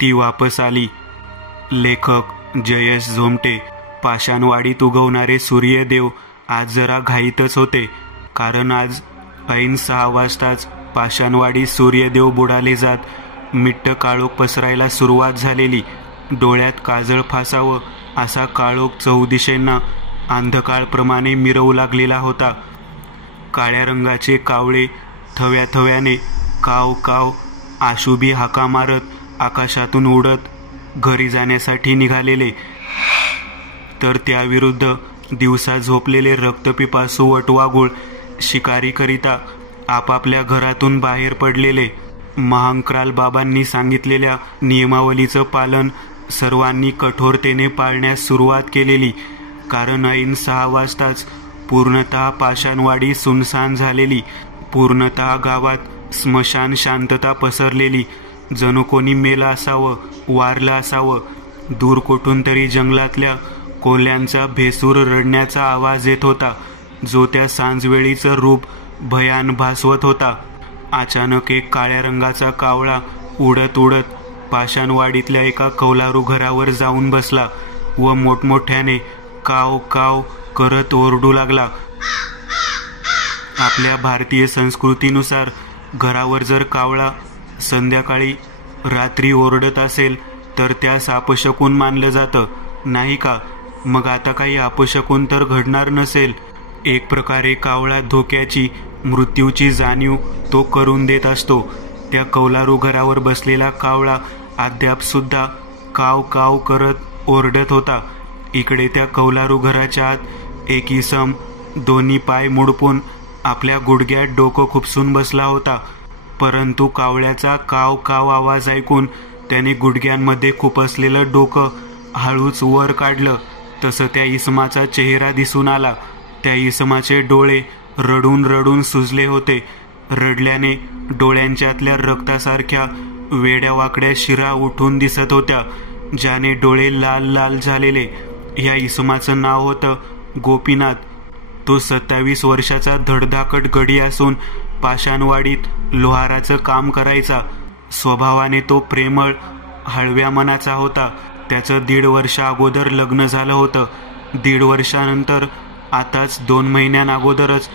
ती वापस आली. लेखक जयेश झोमटे. पाषाणवाडीत उगवणारे सूर्यदेव आज जरा घाईतच होते, कारण आज ऐन 6 वाजताच पाषाणवाडी सूर्यदेव बुडाले जात मिट्ट काळोख पसरायला सुरुवात झालेली. डोळ्यात काजळ फासावं असा काळोख चौदिशेंना अंधकाळप्रमाणे मिरवू लागलेला होता. काळ्या रंगाचे कावळे थव्या थव्याने काव काव आशुभी हाका मारत आकाशातून उडत घरी जाण्यासाठी निघालेले, तर त्याविरुद्ध दिवसा झोपलेले रक्तपिपासू वटवाघूळ शिकारीकरिता आपापल्या घरातून बाहेर पडलेले. महांक्राल बाबांनी सांगितलेल्या नियमावलीचं पालन सर्वांनी कठोरतेने पाळण्यास सुरुवात केलेली, कारण ऐन 6 वाजताच पूर्णतः पाषाणवाडी सुनसान झालेली. पूर्णतः गावात स्मशान शांतता पसरलेली. जणू कोणी मेलं असावं, वारलं असावं. दूर कुठून तरी जंगलातल्या कोल्ह्यांचा भेसूर रडण्याचा आवाज येत होता, जो त्या सांजवेळीचं रूप भयान भासवत होता. अचानक एक काळ्या रंगाचा कावळा उडत उडत पाषाणवाडीतल्या एका कौलारू घरावर जाऊन बसला व मोठमोठ्याने काव काव करत ओरडू लागला. आपल्या भारतीय संस्कृतीनुसार घरावर जर कावळा संध्याकाळी रात्री ओरडत असेल तर त्यास अपशकुन मानलं जातं, नाही का? मग आता काही अपशकुन तर घडणार नसेल. एक प्रकारे कावळा धोक्याची, मृत्यूची जाणीव तो करून देत असतो. त्या कौलारू घरावर बसलेला कावळा अद्याप सुद्धा काव काव करत ओरडत होता. इकडे त्या कौलारू घराच्या आत एक इसम दोन्ही पाय मुडपून आपल्या गुडघ्यात डोकं खुपसून बसला होता. परंतु कावळ्याचा काव काव आवाज ऐकून त्याने गुडघ्यांमध्ये खुपसलेलं डोकं हळूच वर काढलं. तसं त्या इसमाचा चेहरा दिसून आला. त्या इसमाचे डोळे रडून रडून सुजले होते. रडल्याने डोळ्यांच्यातल्या रक्तासारख्या वेड्यावाकड्या शिरा उठून दिसत होत्या, ज्याने डोळे लाल लाल झालेले. या इसमाचं नाव होतं गोपीनाथ. तो 27 वर्षाचा धडधाकट गडी असून पाषाणवाडीत लोहाराचं काम करायचा. स्वभावाने तो प्रेमळ, हळव्या मनाचा होता. त्याचं 1.5 वर्ष अगोदर लग्न झालं होतं. 1.5 वर्षानंतर आताच 2 महिन्यांअगोदरच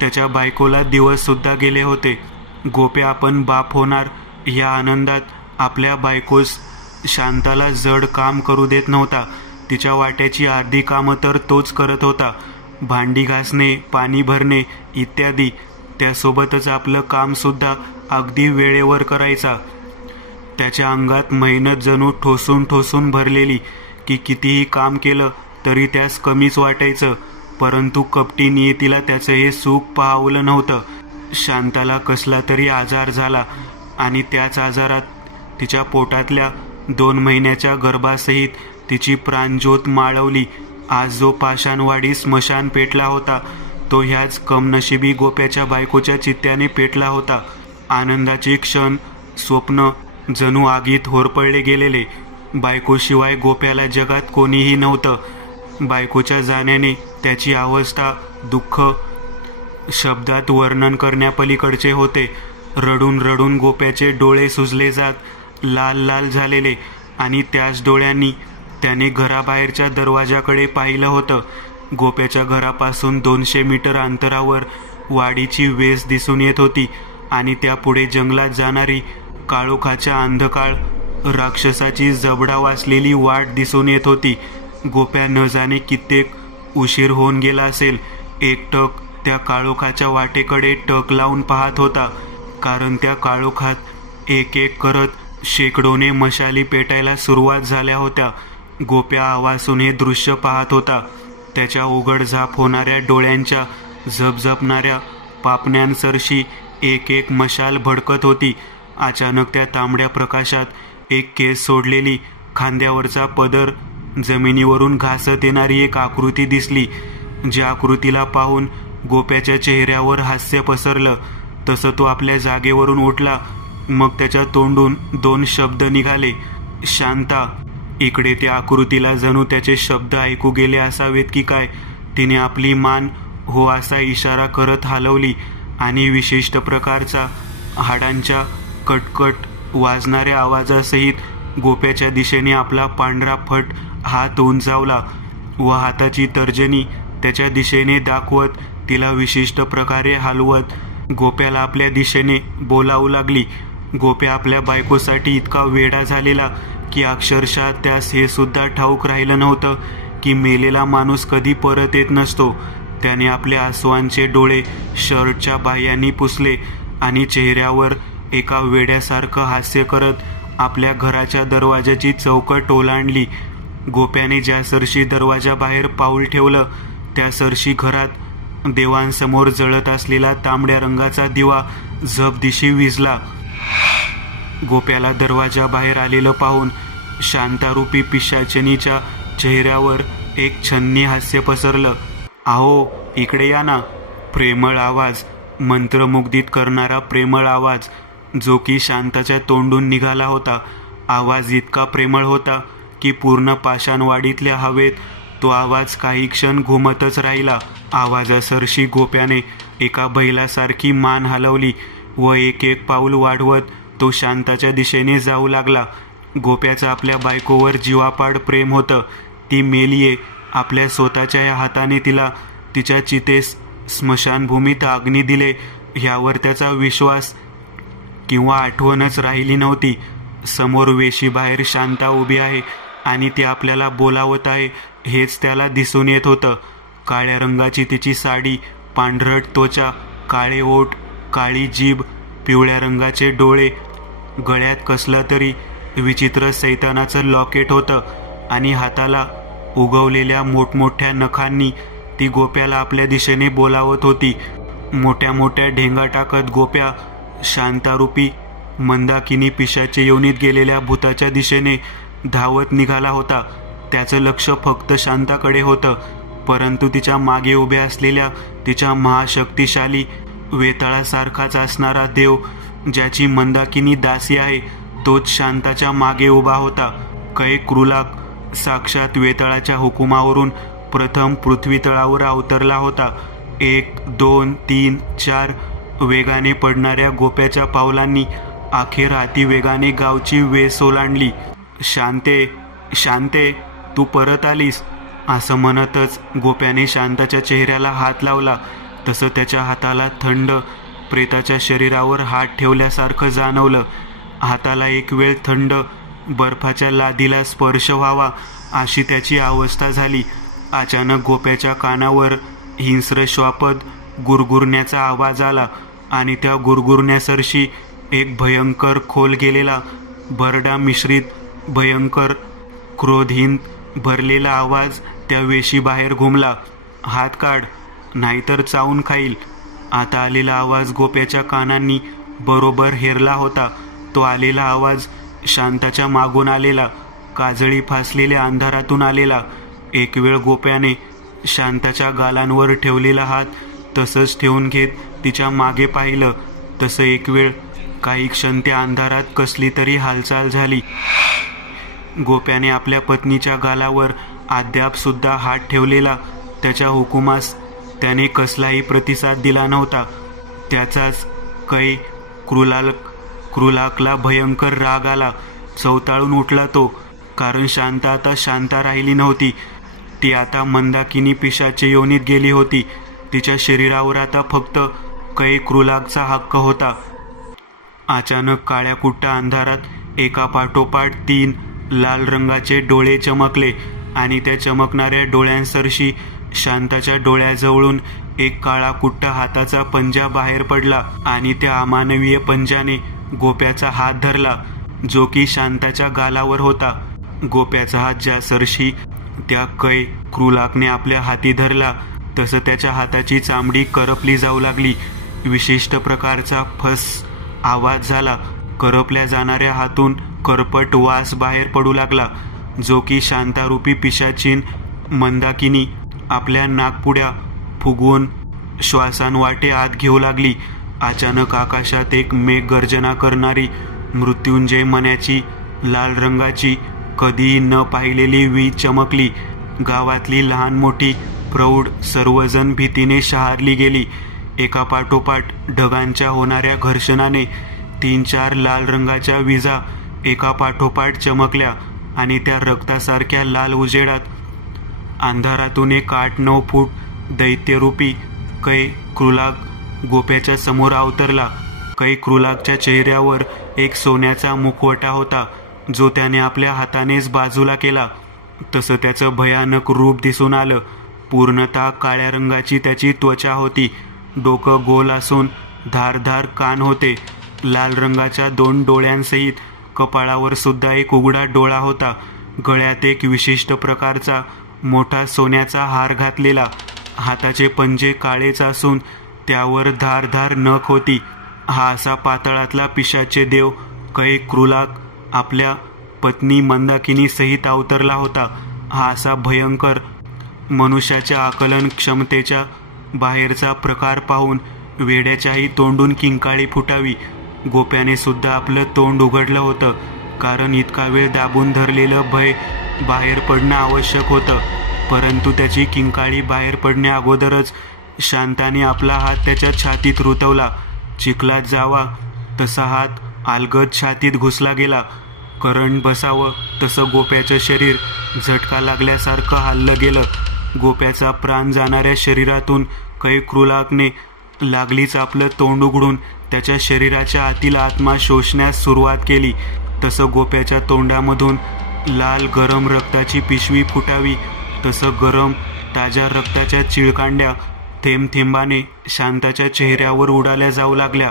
त्याच्या बायकोला दिवससुद्धा गेले होते. गोप्या आपण बाप होणार या आनंदात आपल्या बायकोस शांताला जड काम करू देत नव्हता. तिच्या वाट्याची अर्धी कामं तर तोच करत होता. भांडी घासणे, पाणी भरणे इत्यादी. त्यासोबतच आपलं कामसुद्धा अगदी वेळेवर करायचा. त्याच्या अंगात मेहनत जणू ठोसून ठोसून भरलेली, की कितीही काम केलं तरी त्यास कमीच वाटायचं. परंतु कपटी नियतीला त्याचं हे सुख पाहवलं नव्हतं. शांताला कसला तरी आजार झाला आणि त्याच आजारात तिच्या पोटातल्या 2 महिन्याच्या गर्भासहित तिची प्राणज्योत माळवली. आज जो पाषाणवाडी स्मशान पेटला होता, तो ह्याच कमनशिबी गोप्याच्या बायकोच्या चित्त्याने पेटला होता. आनंदाचे क्षण, स्वप्न जणू आगीत होरपळले गेलेले. बायकोशिवाय गोप्याला जगात कोणीही नव्हतं. बायकोच्या जाण्याने त्याची अवस्था, दुःख शब्दात वर्णन करण्यापलीकडचे होते. रडून रडून गोप्याचे डोळे सुजले जात, लाल लाल झालेले, आणि त्याच डोळ्यांनी त्याने घराबाहेरच्या दरवाजाकडे पाहिलं होतं. गोप्याच्या घरापासून 200 मीटर अंतरावर वाडीची वेस दिसून येत होती आणि त्यापुढे जंगलात जाणारी काळोखाच्या अंधकाळ राक्षसाची जबडा वाचलेली वाट दिसून येत होती. गोप्या न जाणे कित्येक उशीर होऊन गेला असेल. एकटक त्या काळोखाच्या वाटेकडे टक लावून पाहत होता, कारण त्या काळोखात एक एक करत शेकडोने मशाली पेटायला सुरुवात झाल्या होत्या. गोप्या आवासून हे दृश्य पाहत होता. त्याच्या उघडझाप होणाऱ्या डोळ्यांच्या झपझपणाऱ्या पापण्यांसरशी एक एक मशाल भडकत होती. अचानक त्या तांबड्या प्रकाशात एक केस सोडलेली, खांद्यावरचा पदर जमिनीवरून घासत येणारी एक आकृती दिसली. ज्या आकृतीला पाहून गोप्याच्या चेहऱ्यावर हास्य पसरलं. तसं तो आपल्या जागेवरून उठला. मग त्याच्या तोंडून 2 शब्द निघाले, शांता. इकडे त्या आकृतीला जणू त्याचे शब्द ऐकू गेले असावेत की काय. तिने आपली मान हो असा इशारा करत हलवली आणि विशिष्ट प्रकारचा हाडांच्या कटकट वाजणाऱ्या आवाजासहित गोप्याच्या दिशेने आपला पांढरा फट हात उंचावला व हाताची तर्जनी त्याच्या दिशेने दाखवत तिला विशिष्ट प्रकारे हलवत गोप्याला आपल्या दिशेने बोलावू लागली. गोप्या आपल्या बायकोसाठी इतका वेडा झालेला की अक्षरशः त्यास हे सुद्धा ठाऊक राहिलं नव्हतं की मेलेला माणूस कधी परत येत नसतो. त्याने आपले आसुआंचे डोळे शर्टच्या बाह्यांनी पुसले आणि चेहऱ्यावर एका वेड्यासारखं हास्य करत आपल्या घराच्या दरवाजाची चौकट ओलांडली. गोप्याने ज्या सरशी दरवाजाबाहेर पाऊल ठेवलं त्या सरशी घरात देवांसमोर जळत असलेला तांबड्या रंगाचा दिवा झपदिशी विझला. गोप्याला दरवाजाबाहेर आलेलं पाहून शांतारूपी पिशाचिनीच्या चेहऱ्यावर एक छन्नी हास्य पसरलं. "अहो, इकडे या ना." प्रेमळ आवाज, मंत्रमुग्धित करणारा प्रेमळ आवाज जो की शांताच्या तोंडून निघाला होता. आवाज इतका प्रेमळ होता की पूर्ण पाषाणवाडीतल्या हवेत तो आवाज काही क्षण घुमतच राहिला. आवाजासरशी गोप्याने एका बैलासारखी मान हलवली व एक एक पाऊल वाढवत तो शांताच्या दिशेने जाऊ लागला. गोप्याचं आपल्या बायकोवर जीवापाड प्रेम होतं. ती मेलीये, आपल्या स्वतःच्या या हाताने तिला तिच्या चितेस स्मशानभूमीत अग्नी दिले ह्यावर त्याचा विश्वास किंवा आठवणच राहिली नव्हती. समोर वेशीबाहेर शांता उभी आहे आणि ती आपल्याला बोलावत आहे हेच त्याला दिसून येत होतं. काळ्या रंगाची तिची साडी, पांढरट त्वचा, काळे ओठ, काळी जीभ, पिवळ्या रंगाचे डोळे, गळ्यात कसलं तरी विचित्र सैतानाचं लॉकेट होतं आणि हाताला उगवलेल्या मोठमोठ्या नखांनी ती गोप्याला आपल्या दिशेने बोलावत होती. मोठ्या मोठ्या ढेंगा टाकत गोप्या शांतारूपी मंदाकिनी पिशाचे योनीत गेलेल्या भूताच्या दिशेने धावत निघाला होता. त्याचं लक्ष फक्त शांताकडे होतं, परंतु तिच्या मागे उभ्या असलेल्या तिच्या महाशक्तिशाली वेताळासारखाच असणारा देव ज्याची मंदाकिनी दासी आहे तोच शांताच्या मागे उभा होता. कैक क्रूलाक साक्षात वेताळाच्या हुकुमावरून प्रथम पृथ्वी तळावर अवतरला होता. 1, 2, 3, 4 वेगाने पडणाऱ्या गोप्याच्या पावलांनी अखेर अतिवेगाने गावची वेस ओलांडली. "शांते, शांते, तू परत आलीस." असं म्हणतच गोप्याने शांताच्या चेहऱ्याला हात लावला. तसं त्याच्या हाताला थंड प्रेताच्या शरीरावर हात ठेवल्यासारखं जाणवलं. हाताला एक वेळ थंड बर्फाच्या लादीला स्पर्श व्हावा अशी त्याची अवस्था झाली. अचानक गोप्याच्या कानावर हिंस्र श्वापद गुरगुरण्याचा आवाज आला आणि त्या गुरगुरण्यासरशी एक भयंकर खोल गेलेला भरडा मिश्रित भयंकर क्रोधहीन भरलेला आवाज त्या वेशीबाहेर घुमला. "हात काढ, नाहीतर चावून खाईल." आता आलेला आवाज गोप्याच्या कानांनी बरोबर हेरला होता. तो आलेला आवाज शांताच्या मागून आलेला, काजळी फासलेल्या अंधारातून आलेला. एक वेळ गोप्याने शांताच्या गालांवर ठेवलेला हात तसंच ठेवून घेत तिच्या मागे पाहिलं. तसं एक वेळ काही क्षण त्या अंधारात कसली तरी हालचाल झाली. गोप्याने आपल्या पत्नीच्या गालावर अद्याप सुद्धा हात ठेवलेला. त्याच्या हुकुमास त्याने कसलाही प्रतिसाद दिला नव्हता. त्याचाच कै क्रूलाकला भयंकर राग आला. चवताळून उठला तो, कारण शांता आता शांता राहिली नव्हती. ती आता मंदाकिनी पिशाचे योनीत गेली होती. तिच्या शरीरावर आता फक्त कै क्रूलाकचा हक्क होता. अचानक काळ्या कुट्टा अंधारात एकापाठोपाठ 3 लाल रंगाचे डोळे चमकले आणि त्या चमकणाऱ्या डोळ्यांसरशी शांताच्या डोळ्याजवळून एक काळा कुट्टा हाताचा पंजा बाहेर पडला आणि त्या अमानवीय पंजाने गोप्याचा हात धरला जो की शांताच्या गालावर होता. गोप्याचा हात ज्या सरशी त्या कै क्रूलाकने आपल्या हाती धरला तसं त्याच्या हाताची चामडी करपली जाऊ लागली. विशिष्ट प्रकारचा फस आवाज झाला. करपल्या जाणाऱ्या हातून करपट वास बाहेर पडू लागला जो की शांतारूपी पिशाचीन मंदाकिनी आपल्या नाकपुड्या फुगवून श्वासांवाटे आत घेऊ लागली. अचानक आकाशात एक मेघगर्जना करणारी मृत्युंजय मण्याची लाल रंगाची कधीही न पाहिलेली वीज चमकली. गावातली लहान मोठी प्रौढ सर्वजण भीतीने शहारली गेली. एकापाठोपाठ ढगांच्या होणाऱ्या घर्षणाने 3-4 लाल रंगाच्या विजा एका पाठोपाठ चमकल्या आणि त्या रक्तासारख्या लाल उजेडात अंधारातून एक 8-9 फूट दैत्यरूपी कै क्रुलाग गोप्याच्या समोर अवतरला. कै क्रुलागच्या चेहऱ्यावर एक सोन्याचा मुखवटा होता, जो त्याने आपल्या हातानेच बाजूला केला. तसं त्याचं भयानक रूप दिसून आलं. पूर्णतः काळ्या रंगाची त्याची त्वचा होती. डोकं गोल असून धारधार कान होते. लाल रंगाच्या 2 डोळ्यांसहित कपाळावर सुद्धा एक उघडा डोळा होता. गळ्यात एक विशिष्ट प्रकारचा मोठा सोन्याचा हार घातलेला. हाताचे पंजे काळेच असून त्यावर धारधार नख होती. हा असा पाताळातला पिशाचे देव कै क्रुलाग आपल्या पत्नी मंदाकिनी सहित अवतरला होता. हा असा भयंकर मनुष्याच्या आकलन क्षमतेच्या बाहेरचा प्रकार पाहून वेड्याच्याही तोंडून किंकाळी फुटावी. गोप्याने सुद्धा आपलं तोंड उघडलं होतं, कारण इतका वेळ दाबून धरलेलं भय बाहेर पडणं आवश्यक होतं. परंतु त्याची किंकाळी बाहेर पडण्या अगोदरच शांताने आपला हात त्याच्या छातीत रुतवला. चिखलात जावा तसा हात अलगद छातीत घुसला गेला. करंट बसावं तसं गोप्याचं शरीर झटका लागल्यासारखं हललं गेलं. गोप्याचा प्राण जाणाऱ्या शरीरातून कै क्रुलागने लागलीच आपलं तोंड उघडून त्याच्या शरीराच्या आतील आत्मा शोषण्यास सुरुवात केली. तसं गोप्याच्या तोंडामधून लाल गरम रक्ताची पिशवी फुटावी तसं गरम ताज्या रक्ताच्या चिळकांड्या थेंब थेंबाने शांताच्या चेहऱ्यावर उडाल्या जाऊ लागल्या,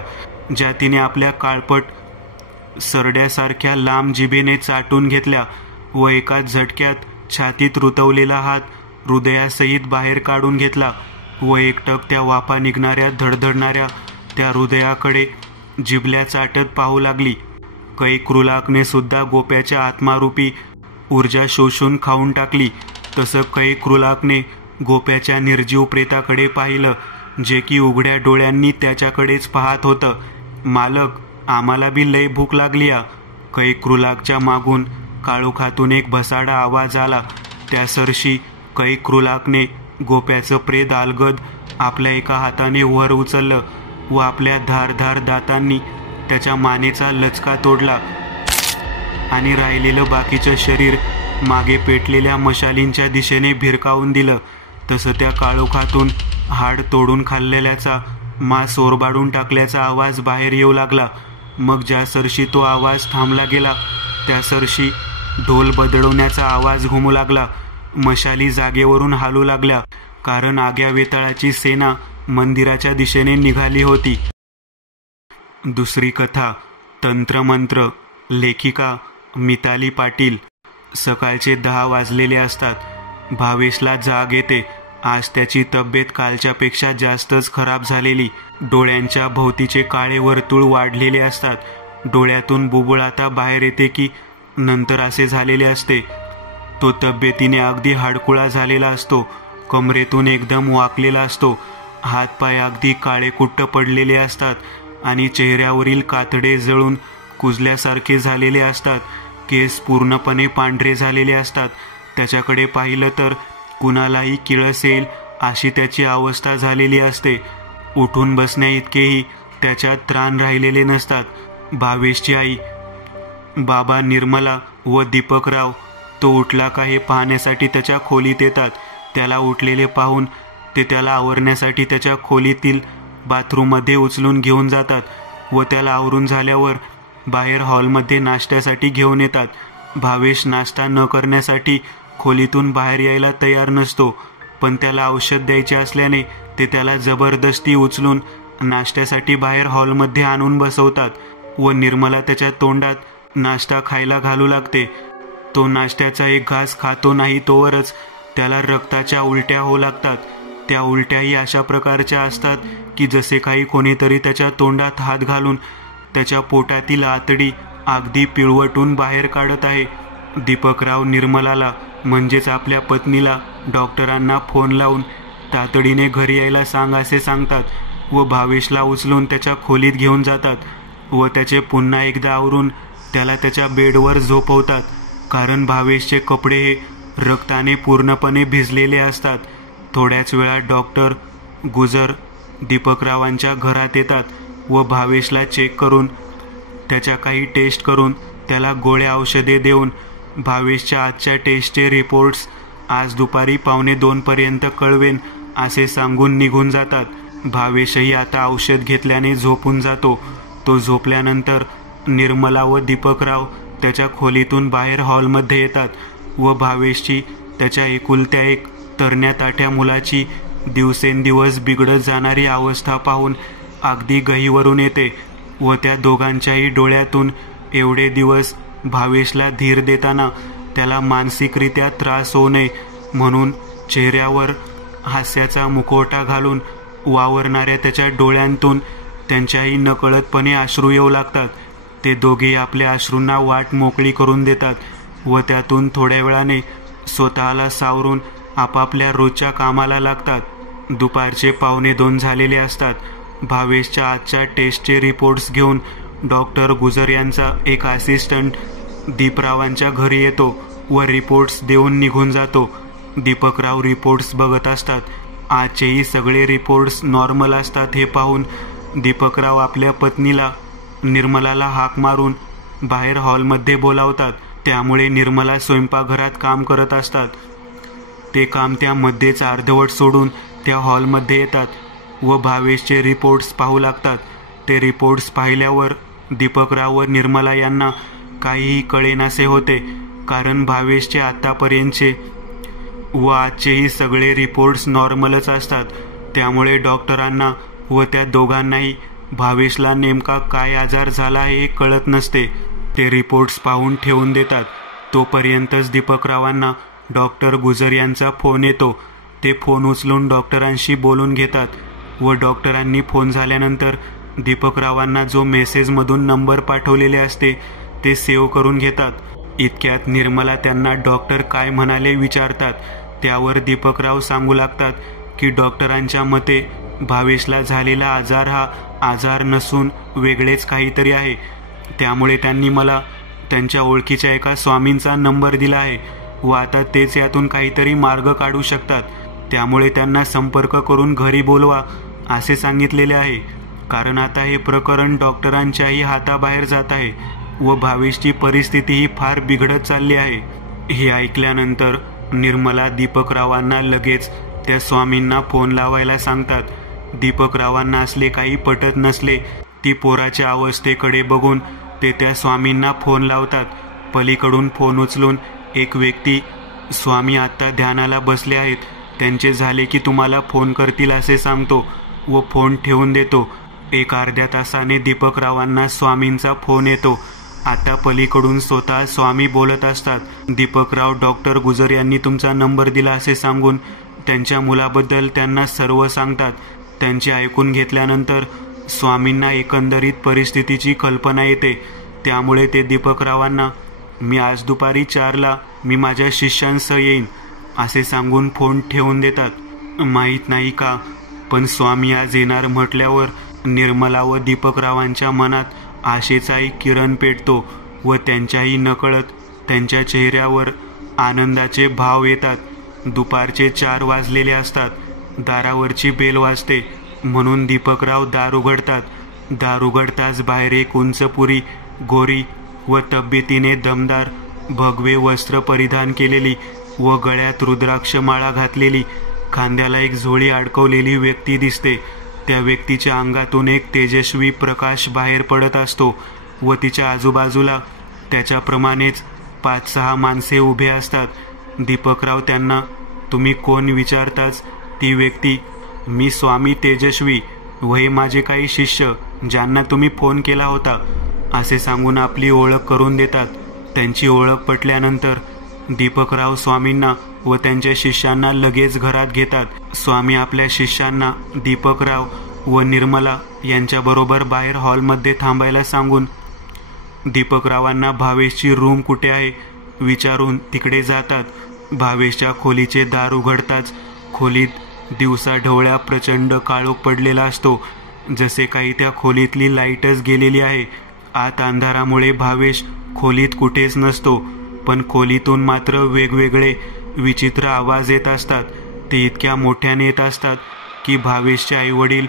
ज्या तिने आपल्या काळपट सरड्यासारख्या लांब जिभेने चाटून घेतल्या व एकाच झटक्यात छातीत रुतवलेला हात हृदयासहित बाहेर काढून घेतला व एकटक त्या वाफा निघणाऱ्या धडधडणाऱ्या त्या हृदयाकडे जिभल्या चाटत पाहू लागली. कै क्रुलागने सुद्धा गोप्याच्या आत्मारूपी ऊर्जा शोषून खाऊन टाकली. तसं कै क्रुलागने गोप्याच्या निर्जीव प्रेताकडे पाहिलं, जे की उघड्या डोळ्यांनी त्याच्याकडेच पाहत होतं. मालक, आम्हाला बी लय भूक लागली आ. कै क्रुलागच्या मागून काळोखातून एक भसाडा आवाज आला. त्या सरशी कै क्रुलागने गोप्याचं प्रेत अलगद आपल्या एका हाताने वर उचललं व आपल्या धारधार दातांनी त्याच्या मानेचा लचका तोडला आणि राहिलेलं बाकीचं शरीर मागे पेटलेल्या मशालींच्या दिशेने भिरकावून दिलं. तसं त्या काळोखातून हाड तोडून खाल्लेल्याचा मांस ओरबाडून टाकल्याचा आवाज बाहेर येऊ लागला. मग ज्या सरशी तो आवाज थांबला गेला, त्या सरशी ढोल बदलवण्याचा आवाज घुमू लागला. मशाली जागेवरून हालू लागल्या, कारण आग्या वेताळाची सेना मंदिराच्या दिशेने निघाली होती. दुसरी कथा. तंत्रमंत्र. लेखिका मिताली पाटील. सकाळचे 10 वाजलेले असतात. भावेशला जाग येते. आज त्याची तब्येत कालच्यापेक्षा जास्तच खराब झालेली. डोळ्यांच्या भोवतीचे काळे वर्तुळ वाढलेले असतात. डोळ्यातून बुबुळ आता बाहेर येते की नंतर असे झालेले असते. तो तब्येतीने अगदी हाडकुळा झालेला असतो. कमरेतून एकदम वाकलेला असतो. हातपाय अगदी काळेकुट्ट पडलेले असतात आणि चेहऱ्यावरील कातडे जळून कुजल्यासारखे झालेले असतात. केस पूर्णपणे पांढरे झालेले असतात. त्याच्याकडे पाहिलं तर कुणालाही किळस येईल अशी त्याची अवस्था झालेली असते. उठून बसण्या इतकेही त्याच्यात त्राण राहिलेले नसतात. भावेशची आई, बाबा निर्मला व दीपकराव तो उठला का हे पाहण्यासाठी त्याच्या खोलीत येतात. त्याला उठलेले पाहून ते त्याला आवरण्यासाठी त्याच्या खोलीतील बाथरूममध्ये उचलून घेऊन जातात व त्याला आवरून झाल्यावर बाहेर हॉलमध्ये नाश्त्यासाठी घेऊन येतात. भावेश नाश्ता न करण्यासाठी खोलीतून बाहेर यायला तयार नसतो, पण त्याला औषध द्यायचे असल्याने ते त्याला जबरदस्ती उचलून नाश्त्यासाठी बाहेर हॉलमध्ये आणून बसवतात व निर्मला त्याच्या तोंडात नाश्ता खायला घालू लागते. तो नाश्त्याचा एक घास खातो नाही तोवरच त्याला रक्ताच्या उलट्या होऊ लागतात. त्या उलट्याही अशा प्रकारच्या असतात की जसे काही कोणीतरी त्याच्या तोंडात हात घालून त्याच्या पोटातील आतडी अगदी पिळवटून बाहेर काढत आहे. दीपकराव निर्मलाला म्हणजेच आपल्या पत्नीला डॉक्टरांना फोन लावून तातडीने घरी यायला सांग असे सांगतात व भावेशला उचलून त्याच्या खोलीत घेऊन जातात व त्याचे पुन्हा एकदा आवरून त्याला त्याच्या बेडवर झोपवतात, कारण भावेशचे कपडे हे रक्ताने पूर्णपणे भिजलेले असतात. थोड्याच वेळात डॉक्टर गुजर दीपकरावांच्या घरात येतात व भावेशला चेक करून त्याच्या काही टेस्ट करून त्याला गोळ्या औषधे देऊन भावेशच्या आजच्या टेस्टचे रिपोर्ट्स आज दुपारी 1:45 पर्यंत कळवेन असे सांगून निघून जातात. भावेशही आता औषध घेतल्याने झोपून जातो. तो झोपल्यानंतर निर्मला व दीपकराव त्याच्या खोलीतून बाहेर हॉलमध्ये येतात व भावेशची त्याच्या एकुलत्या एक तरण्या ताठ्या मुलाची दिवसेंदिवस बिघडत जाणारी अवस्था पाहून अगदी गहिवरून येते व त्या दोघांच्याही डोळ्यातून एवढे दिवस भावेशला धीर देताना त्याला मानसिकरित्या त्रास होऊ नये म्हणून चेहऱ्यावर हास्याचा मुखवटा घालून वावरणाऱ्या त्याच्या डोळ्यांतून त्यांच्याही नकळतपणे अश्रू येऊ लागतात. ते दोघे आपल्या अश्रूंना वाट मोकळी करून देतात व त्यातून थोड्या वेळाने स्वतःला सावरून आपापल्या रोजच्या कामाला लागतात. दुपारचे 1:45 झालेले असतात. भावेशच्या आजच्या टेस्टचे रिपोर्ट्स घेऊन डॉक्टर गुजर यांचा एक असिस्टंट दीपरावांच्या घरी येतो व रिपोर्ट्स देऊन निघून जातो. दीपकराव रिपोर्ट्स बघत असतात. आजचेही सगळे रिपोर्ट्स नॉर्मल असतात हे पाहून दीपकराव आपल्या पत्नीला निर्मलाला हाक मारून बाहेर हॉलमध्ये बोलावतात. त्यामुळे निर्मला स्वयंपाकघरात काम करत असतात. ते काम त्या मध्येच अर्धवट सोडून त्या हॉलमध्ये येतात व भावेशचे रिपोर्ट्स पाहू लागतात. ते रिपोर्ट्स पाहिल्यावर दीपकराव व निर्मला यांना काहीही कळेनासे होते, कारण भावेशचे आत्तापर्यंतचे व आजचेही सगळे रिपोर्ट्स नॉर्मलच असतात. त्यामुळे डॉक्टरांना व त्या दोघांनाही भावेशला नेमका काय आजार झाला हे कळत नसते. ते रिपोर्ट्स पाहून ठेवून देतात. तोपर्यंतच दीपकरावांना डॉक्टर गुजर यांचा फोन येतो. ते फोन उचलून डॉक्टरांशी बोलून घेतात व डॉक्टरांनी फोन झाल्यानंतर दीपकरावांना जो मेसेजमधून नंबर पाठवलेले असते ते सेव्ह करून घेतात. इतक्यात निर्मला त्यांना डॉक्टर काय म्हणाले विचारतात. त्यावर दीपकराव सांगू लागतात की डॉक्टरांच्या मते भावेशला झालेला आजार हा आजार नसून वेगळेच काहीतरी आहे. त्यामुळे त्यांनी मला त्यांच्या ओळखीच्या एका स्वामींचा नंबर दिला आहे व आता तेच यातून काहीतरी मार्ग काढू शकतात. त्यामुळे त्यांना संपर्क करून घरी बोलवा असे सांगितलेले आहे, कारण आता हे प्रकरण डॉक्टरांच्याही हाताबाहेर जात आहे व भावेशची परिस्थितीही फार बिघडत चालली आहे. हे ऐकल्यानंतर निर्मला दीपकरावांना लगेच त्या स्वामींना फोन लावायला सांगतात. दीपकरावांना असले काही पटत नसले ती पोराच्या अवस्थेकडे बघून ते त्या स्वामींना फोन लावतात. पलीकडून फोन उचलून एक व्यक्ती, स्वामी आत्ता ध्यानाला बसले आहेत, त्यांचे झाले की तुम्हाला फोन करतील असे सांगतो व फोन ठेवून देतो. एक अर्ध्या तासाने दीपकरावांना स्वामींचा फोन येतो. आता पलीकडून स्वतः स्वामी बोलत असतात. दीपकराव डॉक्टर गुजर यांनी तुमचा नंबर दिला असे सांगून त्यांच्या मुलाबद्दल त्यांना सर्व सांगतात. त्यांचे ऐकून घेतल्यानंतर स्वामींना एकंदरीत परिस्थितीची कल्पना येते. त्यामुळे ते दीपकरावांना मी आज दुपारी 4ला मी माझ्या शिष्यांसह येईन असे सांगून फोन ठेवून देतात. माहीत नाही का, पण स्वामी आज येणार म्हटल्यावर निर्मला व दीपकरावांच्या मनात आशेचा एक किरण पेटतो व त्यांच्याही नकळत त्यांच्या चेहऱ्यावर आनंदाचे भाव येतात. दुपारचे 4 वाजलेले असतात. दारावरची बेल वाजते म्हणून दीपकराव दार उघडतात. दार उघडताच बाहेर एक उंचपुरी, गोरी व तब्येतीने दमदार, भगवे वस्त्र परिधान केलेली व गळ्यात रुद्राक्षमाळा घातलेली, खांद्याला एक झोळी अडकवलेली व्यक्ती दिसते. त्या व्यक्तीच्या अंगातून एक तेजस्वी प्रकाश बाहेर पडत असतो व तिच्या आजूबाजूला त्याच्याप्रमाणेच 5-6 माणसे उभे असतात. दीपकराव त्यांना तुम्ही कोण विचारताच ती व्यक्ती, मी स्वामी तेजस्वी व हे माझे काही शिष्य ज्यांना तुम्ही फोन केला होता असे सांगून आपली ओळख करून देतात. त्यांची ओळख पटल्यानंतर दीपकराव स्वामींना व त्यांच्या शिष्यांना लगेच घरात घेतात. स्वामी आपल्या शिष्यांना दीपकराव व निर्मला यांच्याबरोबर बाहेर हॉलमध्ये थांबायला सांगून दीपकरावांना भावेशची रूम कुठे आहे विचारून तिकडे जातात. भावेशच्या खोलीचे दार उघडताच खोलीत दिवसाढवळ्या प्रचंड काळोख पडलेला असतो. जसे काही त्या खोलीतली लाईटच गेलेली आहे. आत अंधारामुळे भावेश खोलीत कुठेच नसतो, पण खोलीतून मात्र वेगवेगळे विचित्र आवाज येत असतात. ते इतक्या मोठ्याने येत असतात की भावेशचे आईवडील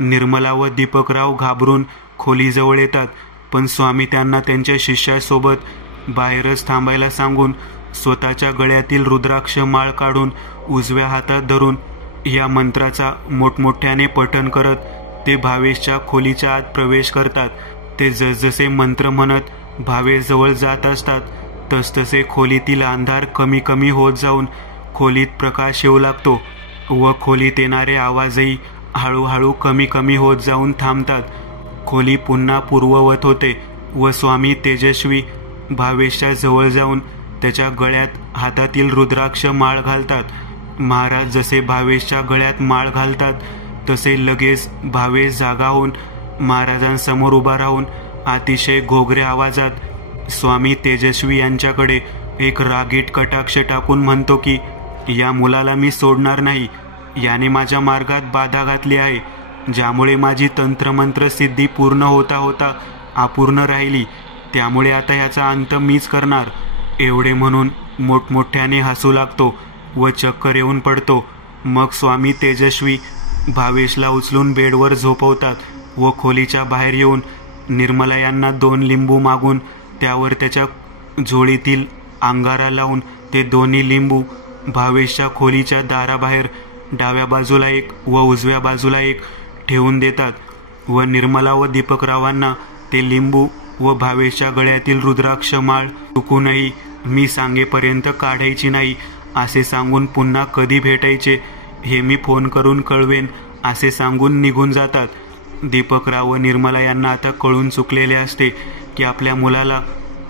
निर्मला व दीपकराव घाबरून खोलीजवळ येतात. पण स्वामी त्यांना त्यांच्या शिष्यासोबत बाहेरच थांबायला सांगून स्वतःच्या गळ्यातील रुद्राक्ष माळ काढून उजव्या हातात धरून या मंत्राचा मोठमोठ्याने पठण करत ते भावेशच्या खोलीच्या आत प्रवेश करतात. ते जसजसे मंत्र म्हणत भावेश जवळ जात असतात तसतसे खोलीतील अंधार कमी कमी होत जाऊन खोलीत प्रकाश येऊ लागतो व खोलीत येणारे आवाजही हळूहळू कमी कमी होत जाऊन थांबतात. खोली पुन्हा पूर्ववत होते व स्वामी तेजस्वी भावेशच्या जवळ जाऊन त्याच्या गळ्यात हातातील रुद्राक्ष माळ घालतात. महाराज जसे भावेशच्या गळ्यात माळ घालतात तसे लगेच भावेश जागा होऊन महाराजांसमोर उभा राहून अतिशय घोगऱ्या आवाजात स्वामी तेजस्वी यांच्याकडे एक रागीट कटाक्ष टाकून म्हणतो की या मुलाला मी सोडणार नाही. याने माझ्या मार्गात बाधा घातली आहे, ज्यामुळे माझी तंत्रमंत्र सिद्धी पूर्ण होता होता अपूर्ण राहिली. त्यामुळे आता याचा अंत मीच करणार. एवढे म्हणून मोठमोठ्याने हसू लागतो व चक्कर येऊन पडतो. मग स्वामी तेजस्वी भावेशला उचलून बेडवर झोपवतात व खोलीच्या बाहेर येऊन निर्मला यांना 2 लिंबू मागून त्यावर त्याच्या झोळीतील अंगारा लावून ते दोन्ही लिंबू भावेशच्या खोलीच्या दाराबाहेर डाव्या बाजूला एक व उजव्या बाजूला एक ठेवून देतात व निर्मला व दीपकरावांना ते लिंबू व भावेशच्या गळ्यातील रुद्राक्ष माळ चुकूनही मी सांगेपर्यंत काढायची नाही असे सांगून पुन्हा कधी भेटायचे हे मी फोन करून कळवेन असे सांगून निघून जातात. दीपकराव व निर्मला यांना आता कळून चुकलेले असते की आपल्या मुलाला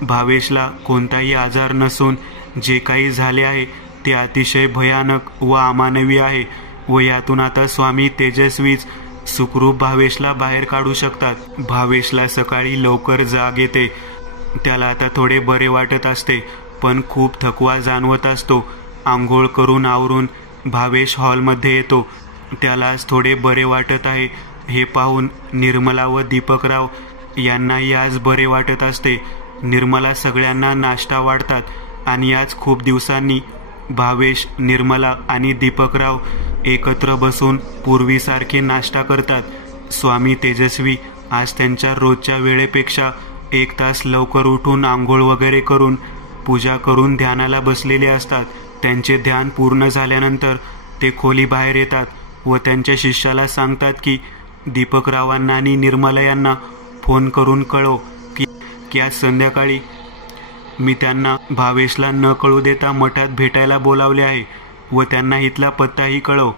भावेशला कोणताही आजार नसून जे काही झाले आहे ते अतिशय भयानक व अमानवी आहे व यातून आता स्वामी तेजस्वीच सुखरूप भावेशला बाहेर काढू शकतात. भावेशला सकाळी लवकर जाग येते. त्याला आता थोडे बरे वाटत असते पण खूप थकवा जाणवत असतो. आंघोळ करून आवरून भावेश हॉलमध्ये येतो. त्याला आज थोडे बरे वाटत आहे हे पाहून निर्मला व दीपकराव यांनाही आज बरे वाटत असते. निर्मला सगळ्यांना नाश्ता वाढतात आणि आज खूप दिवसांनी भावेश, निर्मला आणि दीपकराव एकत्र बसून पूर्वीसारखे नाश्ता करतात. स्वामी तेजस्वी आज त्यांच्या रोजच्या वेळेपेक्षा 1 तास लवकर उठून आंघोळ वगैरे करून पूजा करून ध्यानाला बसलेले असतात. त्यांचे ध्यान पूर्ण झाल्यानंतर ते खोली बाहेर येतात व त्यांच्या शिष्याला सांगतात की दीपकरावांना आणि निर्मला यांना फोन करून कळव की आज संध्याकाळी मी त्यांना भावेशला न कळू देता मठात भेटायला बोलावले आहे व त्यांना इथला पत्ताही कळव.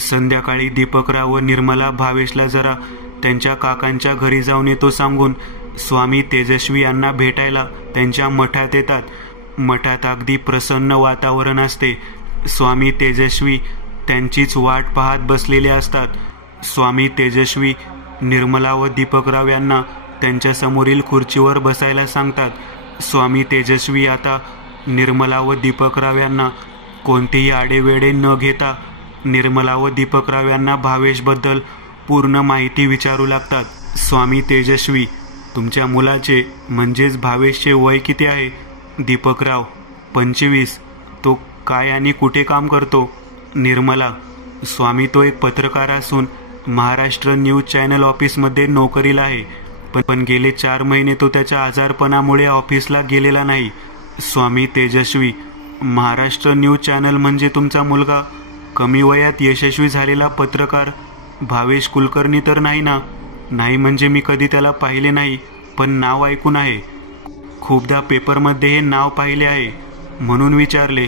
संध्याकाळी दीपकराव व निर्मला भावेशला जरा त्यांच्या काकांच्या घरी जाऊन येतो सांगून स्वामी तेजस्वी यांना भेटायला त्यांच्या मठात येतात. मठात अगदी प्रसन्न वातावरण असते. स्वामी तेजस्वी त्यांचीच वाट पाहत बसलेले असतात. स्वामी तेजस्वी निर्मला व दीपकराव यांना त्यांच्या समोरील खुर्चीवर बसायला सांगतात. स्वामी तेजस्वी आता निर्मला व दीपकराव यांना कोणतेही आडेवेडे न घेता निर्मला व दीपकराव यांना भावेशबद्दल पूर्ण माहिती विचारू लागतात. स्वामी तेजस्वी, तुमच्या मुलाचे म्हणजेच भावेशचे वय किती आहे? दीपकराव, 25. तो काय आणि कुठे काम करतो? निर्मला, स्वामी, तो एक पत्रकार असून महाराष्ट्र न्यूज चॅनल ऑफिसमध्ये नोकरीला आहे, पण गेले 4 महिने तो त्याच्या आजारपणामुळे ऑफिसला गेलेला नाही. स्वामी तेजस्वी, महाराष्ट्र न्यूज चॅनल म्हणजे तुमचा मुलगा कमी वयात यशस्वी झालेला पत्रकार भावेश कुलकर्णी तर नाही ना? नाही म्हणजे मी कधी त्याला पाहिले नाही, पण नाव ऐकून आहे. खूपदा पेपरमध्ये हे नाव पाहिले आहे म्हणून विचारले.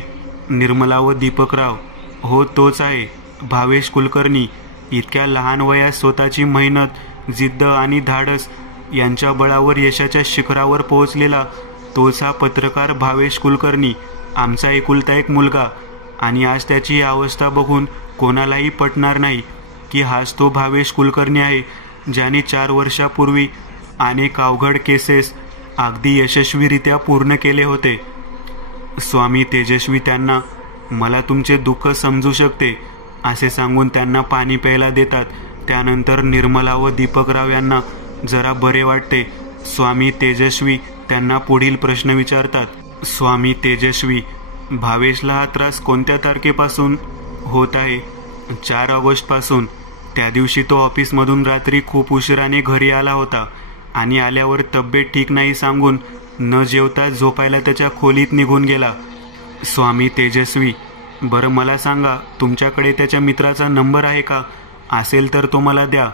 निर्मला व दीपकराव, हो तोच आहे भावेश कुलकर्णी. इतक्या लहान वयात स्वतःची मेहनत, जिद्द आणि धाडस यांच्या बळावर यशाच्या शिखरावर पोहोचलेला तोच हा पत्रकार भावेश कुलकर्णी, आमचा एकुलता एक मुलगा. आणि आज त्याची अवस्था बघून कोणालाही पटणार नाही की हाच तो भावेश कुलकर्णी आहे ज्याने 4 वर्षापूर्वी अनेक अवघड केसेस अगदी यशस्वीरित्या पूर्ण केले होते. स्वामी तेजस्वी त्यांना, मला तुमचे दुःख समजू शकते असे सांगून त्यांना पाणी प्यायला देतात. त्यानंतर निर्मला व दीपकराव यांना जरा बरे वाटते. स्वामी तेजस्वी त्यांना पुढील प्रश्न विचारतात. स्वामी तेजस्वी, भावेशला हा त्रास कोणत्या तारखेपासून होत आहे? 4 ऑगस्टपासून. त्या दिवशी तो ऑफिसमधून रात्री खूप उशिराने घरी आला होता. आणि आल्यावर तब्येत ठीक नाही सांगून न जेवता झोपायला त्याच्या खोलीत निघून गेला. स्वामी तेजस्वी, बरं मला सांगा, तुमच्याकडे त्याच्या मित्राचा नंबर आहे का? असेल तर तो मला द्या,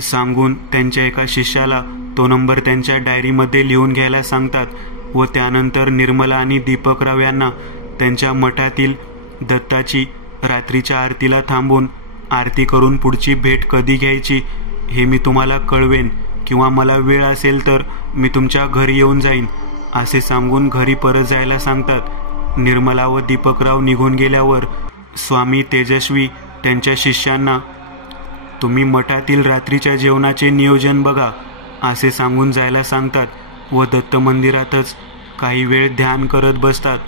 सांगून त्यांच्या एका शिष्याला तो नंबर त्यांच्या डायरीमध्ये लिहून घ्यायला सांगतात व त्यानंतर निर्मला आणि दीपकराव यांना त्यांच्या मठातील दत्ताची रात्रीच्या आरतीला थांबून आरती करून पुढची भेट कधी घ्यायची हे मी तुम्हाला कळवेन, किंवा मला वेळ असेल तर मी तुमच्या घरी येऊन जाईन, असे सांगून घरी परत जायला सांगतात. निर्मला व दीपकराव निघून गेल्यावर स्वामी तेजस्वी त्यांच्या शिष्यांना तुम्ही मठातील रात्रीच्या जेवणाचे नियोजन बघा असे सांगून जायला सांगतात व दत्त मंदिरातच काही वेळ ध्यान करत बसतात.